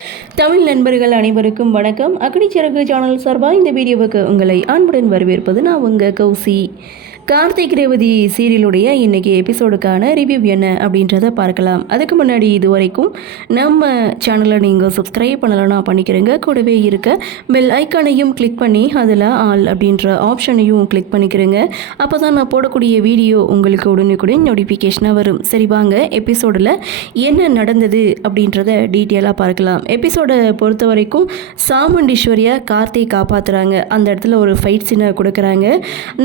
தமிழ் நண்பர்கள் அனைவருக்கும் வணக்கம். அக்னி சிறகு சேனல் சார்பாக இந்த வீடியோவுக்கு உங்களை அன்புடன் வரவேற்பது நான் உங்கள் கௌசி. கார்த்திக் ரேவதி சீரியலுடைய இன்றைக்கி எபிசோடுக்கான ரிவ்யூ என்ன அப்படின்றத பார்க்கலாம். அதுக்கு முன்னாடி இது வரைக்கும் நம்ம சேனலை நீங்கள் சப்ஸ்கிரைப் பண்ணலைன்னா பண்ணிக்கிறேங்க. கூடவே இருக்க பெல் ஐக்கானையும் கிளிக் பண்ணி அதில் ஆல் அப்படின்ற ஆப்ஷனையும் கிளிக் பண்ணிக்கிறேங்க. அப்போ தான் நான் போடக்கூடிய வீடியோ உங்களுக்கு உடனுக்குடன் நோட்டிஃபிகேஷனாக வரும். சரி வாங்க எபிசோடில் என்ன நடந்தது அப்படின்றத டீட்டெயிலாக பார்க்கலாம். எபிசோடை பொறுத்த வரைக்கும் சாமுண்டீஸ்வரியை கார்த்திக் காப்பாற்றுறாங்க. அந்த இடத்துல ஒரு ஃபைட் சீனை கொடுக்குறாங்க.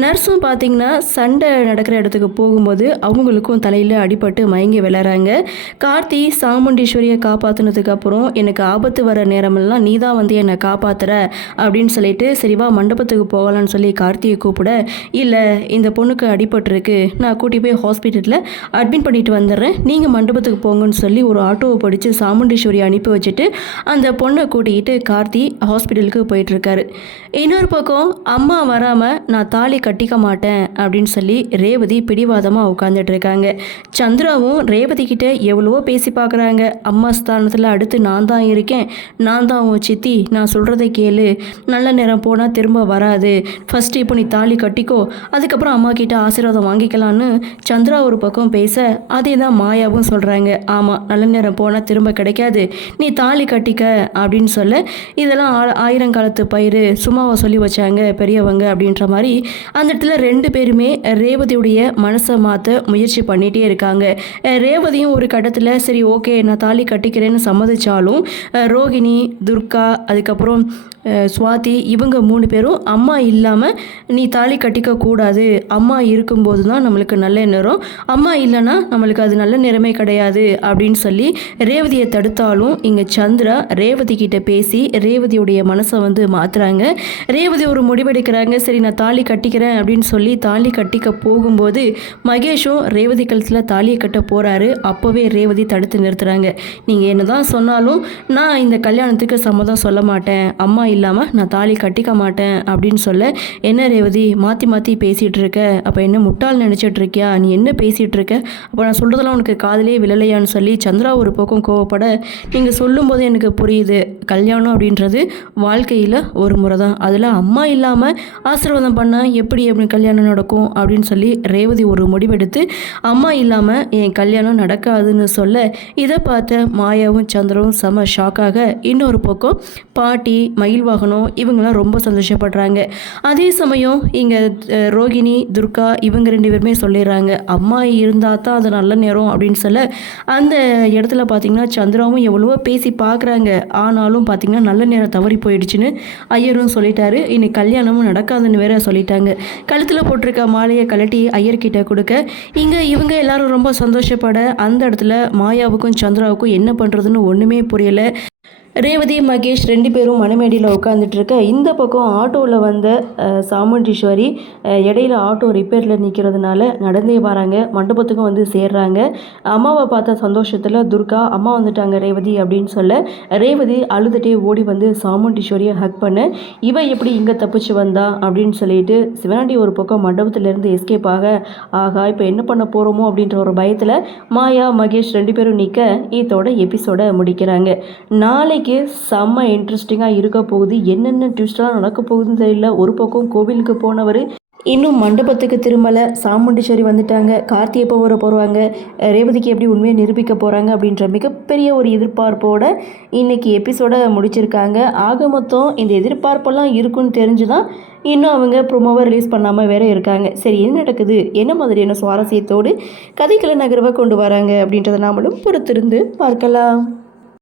நர்ஸும் பார்த்திங்கன்னா சண்டை நடக்கிற இடத்துக்கு போகும்போது அவங்களுக்கும் தலையில் அடிபட்டு மயங்கி விளையாடுறாங்க. கார்த்தி சாமுண்டீஸ்வரியை காப்பாற்றினதுக்கு அப்புறம் எனக்கு ஆபத்து வர நேரமெல்லாம் நீ தான் வந்து என்னை காப்பாற்றுற அப்படின்னு சொல்லிட்டு சரிவா மண்டபத்துக்கு போகலான்னு சொல்லி கார்த்தியை கூப்பிட, இல்லை இந்த பொண்ணுக்கு அடிபட்டுருக்கு, நான் கூட்டி போய் ஹாஸ்பிட்டலில் அட்மிட் பண்ணிட்டு வந்துடுறேன், நீங்கள் மண்டபத்துக்கு போங்கன்னு சொல்லி ஒரு ஆட்டோவை படித்து சாமுண்டீஸ்வரி அனுப்பி வச்சுட்டு அந்த பொண்ணை கூட்டிக்கிட்டு கார்த்தி ஹாஸ்பிட்டலுக்கு போயிட்டுருக்காரு. இன்னொரு பக்கம் அம்மா வராமல் நான் தாலி கட்டிக்க மாட்டேன் அப்படின்னு சொல்லி ரேவதி பிடிவாதமாக உட்காந்துட்டு இருக்காங்க. சந்திராவும் ரேவதி கிட்ட எவ்வளவோ பேசி பார்க்குறாங்க. அம்மா ஸ்தானத்தில் அடுத்து நான் தான் இருக்கேன், நான் தான் உன் சித்தி, நான் சொல்கிறத கேளு, நல்ல நேரம் போனால் திரும்ப வராது, ஃபஸ்ட்டு இப்போ நீ தாலி கட்டிக்கோ, அதுக்கப்புறம் அம்மா கிட்ட ஆசீர்வாதம் வாங்கிக்கலான்னு சந்திரா ஒரு பக்கம் பேச, அதே தான் மாயாவும் சொல்கிறாங்க. ஆமாம், நல்ல நேரம் போனால் திரும்ப கிடைக்காது, நீ தாலி கட்டிக்க அப்படின்னு சொல்ல, இதெல்லாம் ஆயிரங்காலத்து பயிர் சும்மாவை சொல்லி வச்சாங்க பெரியவங்க அப்படின்ற மாதிரி அந்த இடத்துல ரெண்டு பேருமே ரேவதியுடைய மனசை மாற்ற முயற்சி பண்ணிகிட்டே இருக்காங்க. ரேவதியும் ஒரு கட்டத்தில் சரி ஓகே நான் தாலி கட்டிக்கிறேன்னு சம்மதிச்சாலும் ரோகிணி, துர்கா, அதுக்கப்புறம் சுவாதி இவங்க 3 பேரும் அம்மா இல்லாமல் நீ தாலி கட்டிக்க கூடாது, அம்மா இருக்கும்போது தான் நம்மளுக்கு நல்ல நேரம், அம்மா இல்லைன்னா நம்மளுக்கு அது நல்ல நேரமே கிடையாது அப்படின்னு சொல்லி ரேவதியை தடுத்தாலும் இங்கே சந்திரா ரேவதி கிட்ட பேசி ரேவதியுடைய மனசை வந்து மாற்றுறாங்க. ரேவதி ஒரு முடிவெடுக்கிறாங்க. சரி நான் தாலி கட்டிக்கிறேன் அப்படின்னு சொல்லி தாலி கட்டிக்க போகும்போது மகேஷும் ரேவதி கழுத்தில் தாலியை கட்ட போகிறாரு. அப்போவே ரேவதி தடுத்து நிறுத்துறாங்க. நீங்கள் என்ன தான் சொன்னாலும் நான் இந்த கல்யாணத்துக்கு சம்மதம் சொல்ல மாட்டேன், அம்மா இல்லாமல் நான் தாலி கட்டிக்க மாட்டேன் அப்படின்னு சொல்ல, என்ன ரேவதி மாற்றி மாற்றி பேசிகிட்டு இருக்க, அப்போ என்ன முட்டாள் நினச்சிட்டு இருக்கியா, நீ என்ன பேசிகிட்டு இருக்க, அப்போ நான் சொல்கிறதெல்லாம் உனக்கு காதலே விழலையான்னு சொல்லி சந்திரா ஒரு பக்கம் கோவப்பட, நீங்கள் சொல்லும்போது எனக்கு புரியுது, கல்யாணம் அப்படின்றது வாழ்க்கையில் ஒரு முறை தான், அதில் அம்மா இல்லாமல் ஆசீர்வாதம் பண்ணால் எப்படி அப்படின்னு கல்யாணம் நடக்கும் அப்படின்னு சொல்லி ரேவதி ஒரு முடிவெடுத்து அம்மா இல்லாமல் என் கல்யாணம் நடக்காதுன்னு சொல்ல, இதை பார்த்த மாயாவும் சந்திரவும் செம ஷாக்காக, இன்னொரு பக்கம் பாட்டி மயில்வாகனம் இவங்களாம் ரொம்ப சந்தோஷப்படுறாங்க. அதே சமயம் இங்கே ரோகிணி, துர்கா இவங்க 2 பேருமே சொல்லிடுறாங்க அம்மா இருந்தால் தான் அது நல்ல நேரம் அப்படின்னு சொல்ல, அந்த இடத்துல பார்த்திங்கன்னா சந்திராவும் எவ்வளவோ பேசி பார்க்குறாங்க. ஆனாலும் பார்த்திங்கன்னா நல்ல நேரம் தவறி போயிடுச்சுன்னு ஐயரும் சொல்லிட்டாரு. இன்னைக்கு கல்யாணமும் நடக்காதுன்னு வேற சொல்லிட்டாங்க. கழுத்தில் போட்டிருக்க மாலையை கழட்டி ஐயர்கிட்ட கொடுக்க, இங்கே இவங்க எல்லாரும் ரொம்ப சந்தோஷப்பட அந்த இடத்துல மாயாவுக்கும் சந்திராவுக்கும் என்ன பண்ணுறதுன்னு ஒன்றுமே புரியலை. ரேவதி, மகேஷ் 2 பேரும் மணமேடியில் உட்காந்துட்டு இருக்க, இந்த பக்கம் ஆட்டோவில் வந்த சாமுண்டீஸ்வரி இடையில ஆட்டோ ரிப்பேரில் நிற்கிறதுனால நடந்தே வராங்க. மண்டபத்துக்கும் வந்து சேர்றாங்க. அம்மாவை பார்த்த சந்தோஷத்தில் துர்கா அம்மா வந்துட்டாங்க ரேவதி அப்படின்னு சொல்ல, ரேவதி அழுதுகிட்டே ஓடி வந்து சாமுண்டீஸ்வரியை ஹக் பண்ண, இவ எப்படி இங்கே தப்பிச்சு வந்தா அப்படின்னு சொல்லிட்டு சிவனாண்டி ஒரு பக்கம் மண்டபத்திலேருந்து எஸ்கேப் ஆக, ஆகா இப்போ என்ன பண்ண போகிறோமோ அப்படின்ற ஒரு பயத்தில் மாயா, மகேஷ் 2 பேரும் நிற்க இதோட எபிசோடை முடிக்கிறாங்க. நாளைக்கு செம்ம இன்ட்ரெஸ்டிங்காக இருக்க போகுது. என்னென்ன ட்விஸ்ட்லாம் நடக்க போகுதுன்னு தெரியல. ஒரு பக்கம் கோவிலுக்கு போனவர் இன்னும் மண்டபத்துக்கு திரும்பலை, சாமுண்டீஸ்வரி வந்துட்டாங்க, கார்த்தி எப்போ வர போகிறாங்க, ரேவதிக்கு எப்படி உண்மையை நிரூபிக்க போகிறாங்க அப்படின்ற மிகப்பெரிய ஒரு எதிர்பார்ப்போட இன்றைக்கி எபிசோடை முடிச்சிருக்காங்க. ஆக மொத்தம் இந்த எதிர்பார்ப்பெல்லாம் இருக்குன்னு தெரிஞ்சு தான் இன்னும் அவங்க ப்ரோமோவை ரிலீஸ் பண்ணாமல் வேற இருக்காங்க. சரி என்ன நடக்குது, என்ன மாதிரியான சுவாரஸ்யத்தோடு கதைக்கள நகர்வை கொண்டு வராங்க அப்படின்றத நாமளும் பொறுத்திருந்து பார்க்கலாம்.